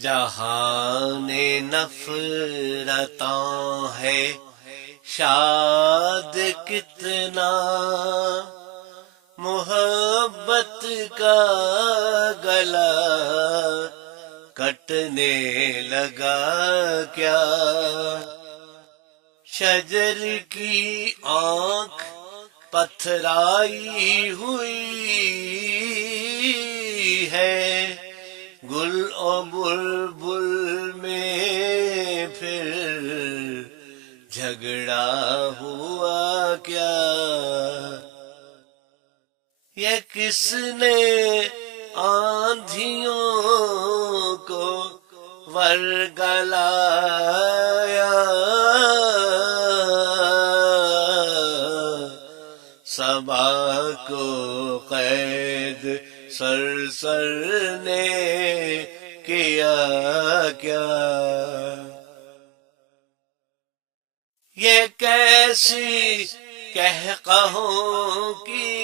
جہان نفرتاں ہے شاد کتنا، محبت کا گلا کٹنے لگا کیا؟ شجر کی آنکھ پتھرائی ہوئی ہے، گل و بلبل میں پھر جھگڑا ہوا کیا؟ یہ کس نے آندھیوں کو ورگلایا، صبا کو قید سرسر نے کیا کیا؟ یہ کیسی قہقہوں کی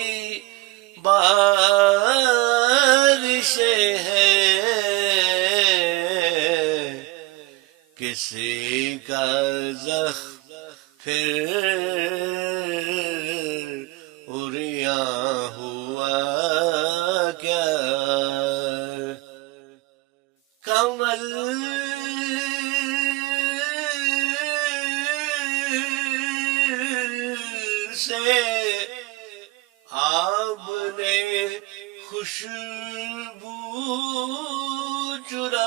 بارشیں ہیں، کسی کا زخم پھر عریاں ہوا کیا؟ کمل سے آپ نے خوشبو چرائی،